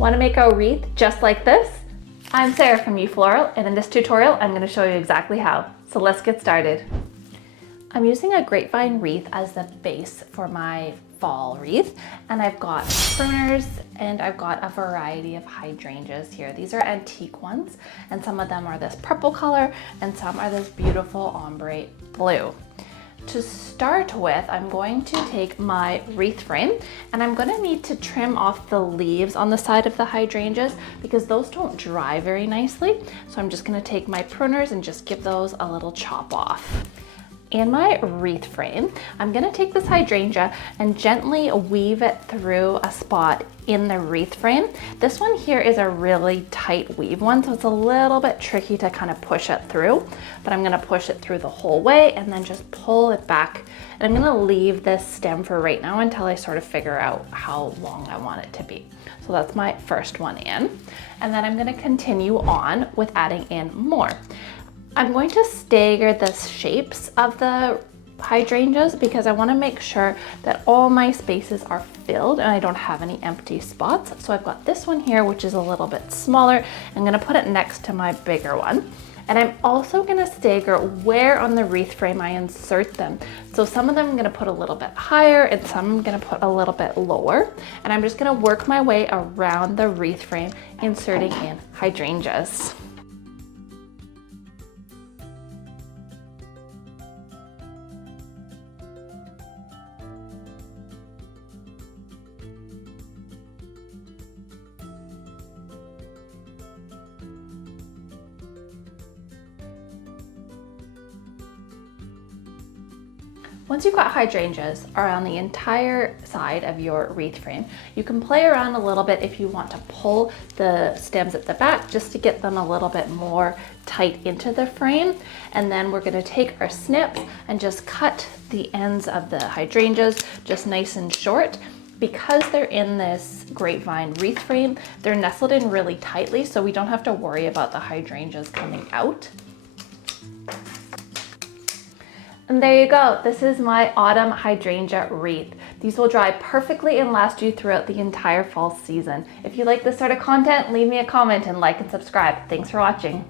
Want to make a wreath just like this? I'm Sarah from Floral, and in this tutorial I'm going to show you exactly how. So let's get started. I'm using a grapevine wreath as the base for my fall wreath, and I've got pruners and I've got a variety of hydrangeas here. These are antique ones, and some of them are this purple color and some are this beautiful ombre blue. To start with, I'm going to take my wreath frame and I'm going to need to trim off the leaves on the side of the hydrangeas because those don't dry very nicely. So I'm just going to take my pruners and just give those a little chop off. In my wreath frame, I'm going to take this hydrangea and gently weave it through a spot in the wreath frame. This one here is a really tight weave one, so it's a little bit tricky to kind of push it through, but I'm going to push it through the whole way and then just pull it back. And I'm going to leave this stem for right now until I sort of figure out how long I want it to be. So that's my first one in. And then I'm going to continue on with adding in more. I'm going to stagger the shapes of the hydrangeas because I want to make sure that all my spaces are filled and I don't have any empty spots. So I've got this one here, which is a little bit smaller. I'm going to put it next to my bigger one. And I'm also going to stagger where on the wreath frame I insert them. So some of them I'm going to put a little bit higher and some I'm going to put a little bit lower. And I'm just going to work my way around the wreath frame, inserting in hydrangeas. Once you've got hydrangeas around the entire side of your wreath frame, you can play around a little bit if you want to pull the stems at the back just to get them a little bit more tight into the frame. And then we're going to take our snips and just cut the ends of the hydrangeas just nice and short. Because they're in this grapevine wreath frame, they're nestled in really tightly, so we don't have to worry about the hydrangeas coming out. And there you go. This is my autumn hydrangea wreath. These will dry perfectly and last you throughout the entire fall season. If you like this sort of content, leave me a comment and like and subscribe. Thanks for watching.